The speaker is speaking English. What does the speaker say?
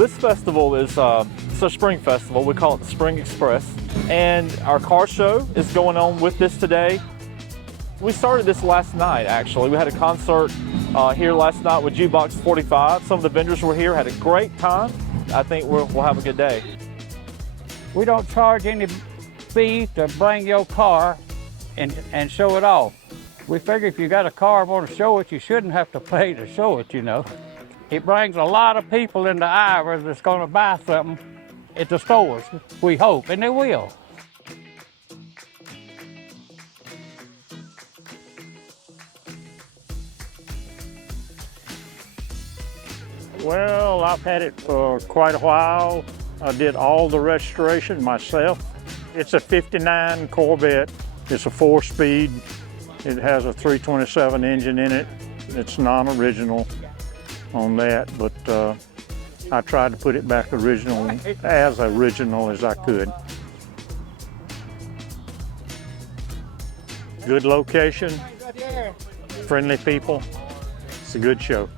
This festival is it's a spring festival. We call it the Spring Express. And our car show is going on with this today. We started this last night, actually. We had a concert here last night with Jukebox 45. Some of the vendors were here, had a great time. I think we'll have a good day. We don't charge any fee to bring your car and show it off. We figure if you got a car and want to show it, you shouldn't have to pay to show it, you know. It brings a lot of people into Ivor that's going to buy something at the stores, we hope, and they will. Well, I've had it for quite a while. I did all the restoration myself. It's a '59 Corvette. It's a 4-speed. It has a 327 engine in it. It's non-original on that, but I tried to put it back as original as I could. Good location, friendly people. It's a good show.